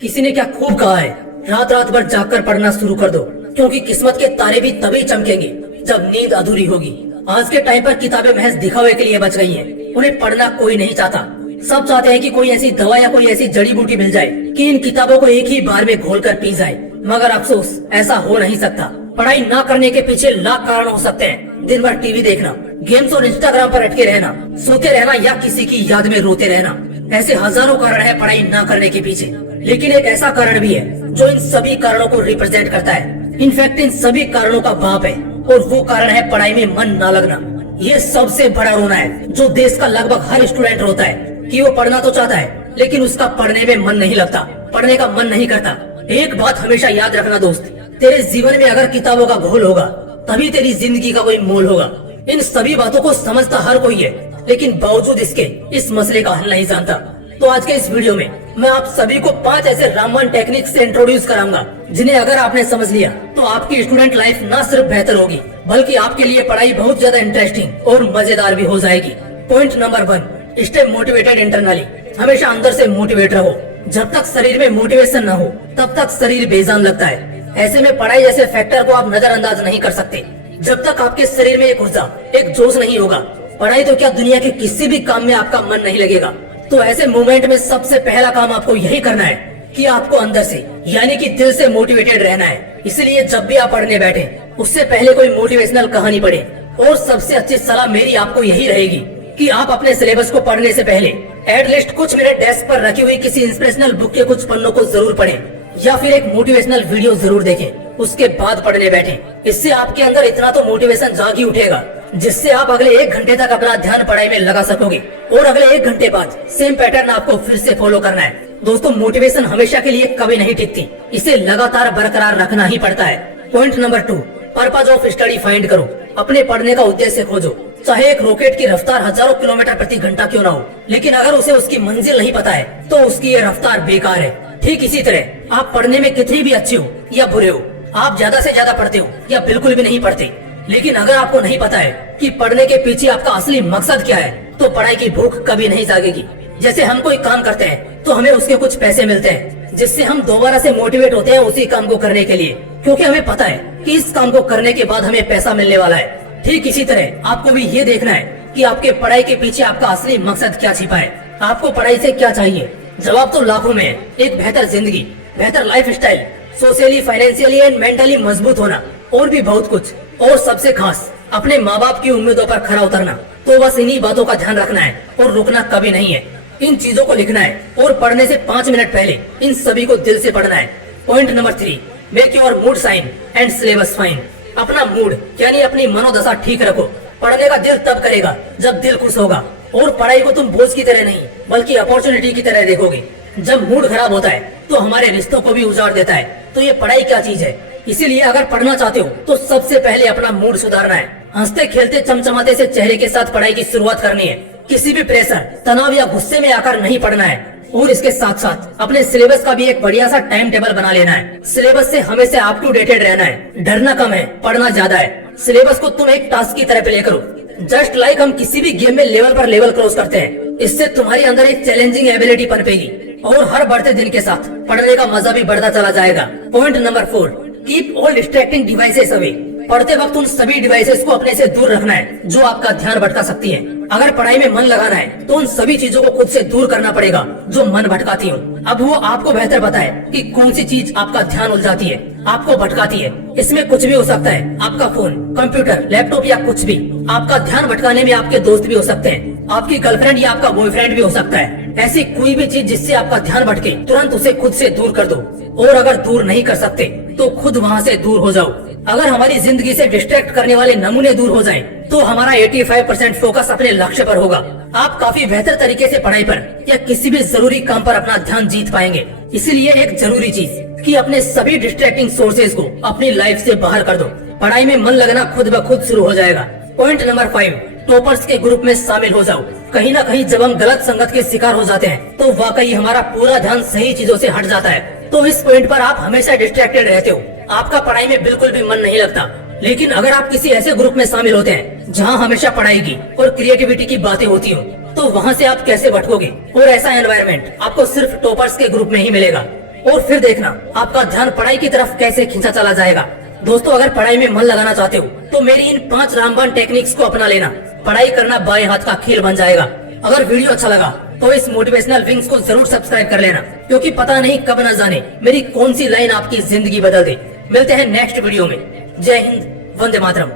किसी ने क्या खूब कहा है, रात रात भर जागकर पढ़ना शुरू कर दो, क्योंकि किस्मत के तारे भी तभी चमकेंगे जब नींद अधूरी होगी। आज के टाइम पर किताबें महज दिखावे के लिए बच गई हैं। उन्हें पढ़ना कोई नहीं चाहता। सब चाहते हैं कि कोई ऐसी दवा या कोई ऐसी जड़ी बूटी मिल जाए कि इन किताबों को एक ही बार में घोल कर पी जाए। मगर अफसोस, ऐसा हो नहीं सकता। पढ़ाई ना करने के पीछे लाख कारण हो सकते हैं। दिन भर टीवी देखना, गेम्स और इंस्टाग्राम पर अटके रहना, सोते रहना या किसी की याद में रोते रहना, ऐसे हजारों कारण है पढ़ाई ना करने के पीछे। लेकिन एक ऐसा कारण भी है जो इन सभी कारणों को रिप्रेजेंट करता है। इनफैक्ट इन सभी कारणों का बाप है, और वो कारण है पढ़ाई में मन ना लगना। ये सबसे बड़ा रोना है जो देश का लगभग हर स्टूडेंट रोता है कि वो पढ़ना तो चाहता है, लेकिन उसका पढ़ने में मन नहीं लगता, पढ़ने का मन नहीं करता। एक बात हमेशा याद रखना दोस्त, तेरे जीवन में अगर किताबों का घोल होगा तभी तेरी जिंदगी का कोई मोल होगा। इन सभी बातों को समझता हर कोई है, लेकिन बावजूद इसके इस मसले का हल नहीं जानता। तो आज के इस वीडियो में मैं आप सभी को 5 ऐसे रामबन टेक्निक्स से इंट्रोड्यूस कराऊंगा, जिन्हें अगर आपने समझ लिया तो आपकी स्टूडेंट लाइफ न सिर्फ बेहतर होगी, बल्कि आपके लिए पढ़ाई बहुत ज्यादा इंटरेस्टिंग और मजेदार भी हो जाएगी। Point number 1, stay motivated internally. हमेशा अंदर से मोटिवेट रहो। जब तक शरीर में मोटिवेशन न हो तब तक शरीर बेजान लगता है। ऐसे में पढ़ाई जैसे फैक्टर को आप नजरअंदाज नहीं कर सकते। जब तक आपके शरीर में एक ऊर्जा, एक जोश नहीं होगा, पढ़ाई तो क्या दुनिया के किसी भी काम में आपका मन नहीं लगेगा। तो ऐसे मोमेंट में सबसे पहला काम आपको यही करना है कि आपको अंदर से यानी कि दिल से मोटिवेटेड रहना है। इसलिए जब भी आप पढ़ने बैठे उससे पहले कोई मोटिवेशनल कहानी पढ़े। और सबसे अच्छी सलाह मेरी आपको यही रहेगी कि आप अपने सिलेबस को पढ़ने से पहले एटलीस्ट कुछ मिनट डेस्क पर रखी हुई किसी इंस्पिरेशनल बुक के कुछ पन्नों को जरूर पढ़ें, या फिर एक मोटिवेशनल वीडियो जरूर देखें, उसके बाद पढ़ने बैठें। इससे आपके अंदर इतना तो मोटिवेशन जाग ही उठेगा जिससे आप अगले 1 घंटे तक अपना ध्यान पढ़ाई में लगा सकोगे, और अगले 1 घंटे बाद सेम पैटर्न आपको फिर से फॉलो करना है। दोस्तों, मोटिवेशन हमेशा के लिए कभी नहीं टिकती, इसे लगातार बरकरार रखना ही पड़ता है। Point number 2, purpose of study find करो। अपने पढ़ने का उद्देश्य खोजो। चाहे एक रॉकेट की रफ्तार हजारों किलोमीटर प्रति घंटा क्यों ना हो, लेकिन अगर उसे उसकी मंजिल नहीं पता है तो उसकी ये रफ्तार बेकार है। ठीक इसी तरह आप पढ़ने में कितनी भी अच्छे हो या बुरे हो, आप ज्यादा से ज्यादा पढ़ते हो या बिल्कुल भी नहीं पढ़ते, लेकिन अगर आपको नहीं पता है कि पढ़ने के पीछे आपका असली मकसद क्या है, तो पढ़ाई की भूख कभी नहीं जागेगी। जैसे हम कोई काम करते हैं तो हमें उसके कुछ पैसे मिलते हैं, जिससे हम दोबारा से मोटिवेट होते हैं उसी काम को करने के लिए, क्योंकि हमें पता है कि इस काम को करने के बाद हमें पैसा मिलने वाला है। ठीक इसी तरह आपको भी ये देखना है कि आपके पढ़ाई के पीछे आपका असली मकसद क्या छिपा है। आपको पढ़ाई से क्या चाहिए? जवाब तो लाखों में है। एक बेहतर जिंदगी, बेहतर life style, socially, financially and mentally मजबूत होना, और भी बहुत कुछ। और सबसे खास, अपने माँ बाप की उम्मीदों पर खरा उतरना। तो बस इन्हीं बातों का ध्यान रखना है और रुकना कभी नहीं है। इन चीजों को लिखना है और पढ़ने से 5 मिनट पहले इन सभी को दिल से पढ़ना है। Point number 3, make your mood sign and syllabus fine. अपना मूड यानी अपनी मनोदशा ठीक रखो। पढ़ने का दिल तब करेगा जब दिल खुश होगा, और पढ़ाई को तुम बोझ की तरह नहीं बल्कि अपॉर्चुनिटी की तरह देखोगे। जब मूड खराब होता है तो हमारे रिश्तों को भी उजाड़ देता है। तो ये पढ़ाई क्या चीज है? इसीलिए अगर पढ़ना चाहते हो तो सबसे पहले अपना मूड सुधारना है। हंसते खेलते चमचमाते से चेहरे के साथ पढ़ाई की शुरुआत करनी है। किसी भी प्रेशर, तनाव या गुस्से में आकर नहीं पढ़ना है। और इसके साथ साथ अपने सिलेबस का भी एक बढ़िया सा टाइम टेबल बना लेना है। सिलेबस से हमेशा अप टू डेटेड रहना है। डरना कम है, पढ़ना ज्यादा है। सिलेबस को तुम एक टास्क की तरह प्ले करो, जस्ट लाइक हम किसी भी गेम में लेवल पर लेवल क्रॉस करते हैं। इससे तुम्हारी अंदर एक चैलेंजिंग एबिलिटी पनपेगी, और हर बढ़ते दिन के साथ पढ़ने का मजा भी बढ़ता चला जाएगा। Point number 4, keep all distracting devices away. पढ़ते वक्त उन सभी डिवाइसेस को अपने से दूर रखना है जो आपका ध्यान भटका सकती है। अगर पढ़ाई में मन लगाना है तो उन सभी चीजों को खुद से दूर करना पड़ेगा जो मन भटकाती हो। अब वो आपको बेहतर पता है कि कौन सी चीज आपका ध्यान उलझाती है, आपको भटकाती है। इसमें कुछ भी हो सकता है, आपका फोन, कंप्यूटर, लैपटॉप या कुछ भी। आपका ध्यान भटकाने में आपके दोस्त भी हो सकते हैं, आपकी गर्लफ्रेंड या आपका बॉयफ्रेंड भी हो सकता है। ऐसी कोई भी चीज जिससे आपका ध्यान भटके, तुरंत उसे खुद से दूर कर दो। और अगर दूर नहीं कर सकते तो खुद वहाँ से दूर हो जाओ। अगर हमारी जिंदगी से डिस्ट्रैक्ट करने वाले नमूने दूर हो जाएं, तो हमारा 85% फोकस अपने लक्ष्य पर होगा। आप काफी बेहतर तरीके से पढ़ाई पर या किसी भी जरूरी काम पर अपना ध्यान जीत पाएंगे। इसीलिए एक जरूरी चीज कि अपने सभी डिस्ट्रैक्टिंग सोर्सेज को अपनी लाइफ से बाहर कर दो। पढ़ाई में मन लगना खुद ब खुद शुरू हो जाएगा। पॉइंट नंबर 5, टॉपर्स के ग्रुप में शामिल हो जाओ। कहीं ना कहीं जब हम गलत संगत के शिकार हो जाते हैं तो वाकई हमारा पूरा ध्यान सही चीजों से हट जाता है। तो इस पॉइंट पर आप हमेशा डिस्ट्रैक्टेड रहते हो, आपका पढ़ाई में बिल्कुल भी मन नहीं लगता। लेकिन अगर आप किसी ऐसे ग्रुप में शामिल होते हैं जहाँ हमेशा पढ़ाई की और क्रिएटिविटी की बातें होती हो, तो वहाँ से आप कैसे भटकोगे। और ऐसा एनवायरनमेंट आपको सिर्फ टॉपर्स के ग्रुप में ही मिलेगा। और फिर देखना आपका ध्यान पढ़ाई की तरफ कैसे खींचा चला जाएगा। दोस्तों, अगर पढ़ाई में मन लगाना चाहते हो तो मेरी इन 5 रामबाण टेक्निक्स को अपना लेना। पढ़ाई करना बाएं हाथ का खेल बन जाएगा। अगर वीडियो अच्छा लगा तो इस मोटिवेशनल विंग्स को जरूर सब्सक्राइब कर लेना, क्योंकि पता नहीं कब न जाने मेरी कौन सी लाइन आपकी जिंदगी बदल दे। मिलते हैं नेक्स्ट वीडियो में। जय हिंद, वंदे मातरम।